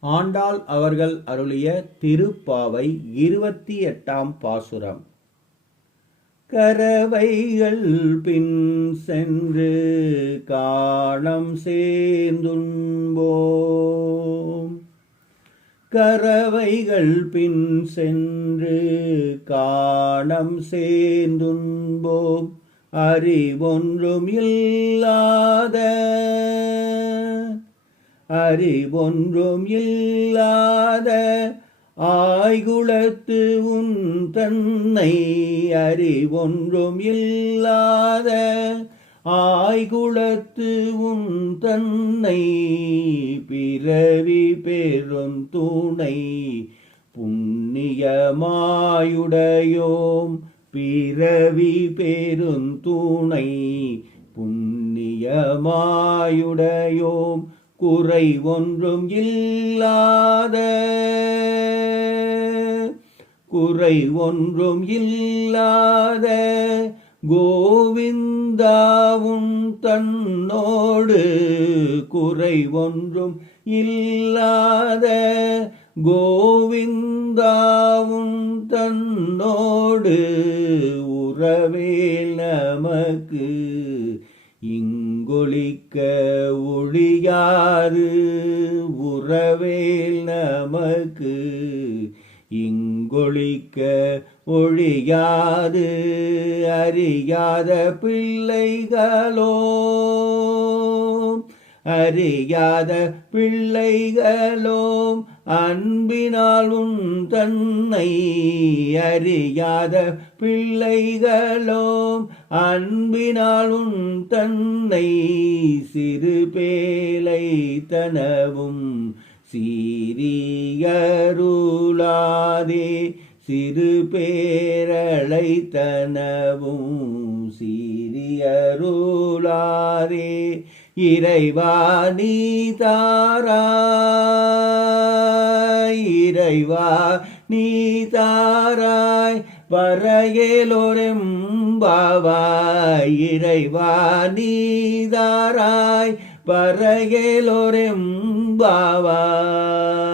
ஆண்டாள் அவர்கள் அருளிய திருப்பாவை இருபத்தி எட்டாம் பாசுரம். கரவைகள் பின் சென்று காணம் சேர்ந்துண்போம். கரவைகள் பின் சென்று காணம் சேர்ந்துண்போம். அறிவொன்றும் இல்லாத அறிவொன்றும் இல்லாத ஆய்குளத்து உன் தன்னை அறிவொன்றும் இல்லாத ஆய்குளத்து உன் தன்னை பிறவி பெறும் துணை புண்ணியமாயுடையோம் பிறவி பெருந்துணை புண்ணியமாயுடையோம் குறை ஒன்றும் இல்லாத குறை ஒன்றும் இல்லாத கோவிந்தாவும் தன்னோடு குறை ஒன்றும் இல்லாத கோவிந்தாவும் தன்னோடு உறவே நமக்கு இங்கொழிக்க ஒழியாது உறவேல் நமக்கு. இங்கொழிக்க ஒழியாது அறியாத பிள்ளைகளோ. அறியாத பிள்ளைகளோம் அன்பினால் உன் தன்னை அறியாத பிள்ளைகளோம் அன்பினால் உன் தன்னை சிறு பேலை தனவும் சீரியருளாதே சிறு பேரலை தனவும் சீரியருளாதே. இறைவா நீ தாராய். இறைவா நீ தாராய். பறையலோரெம்பாவாய் இறைவா நீ தாராய். பறையலோரெம்பாவாய்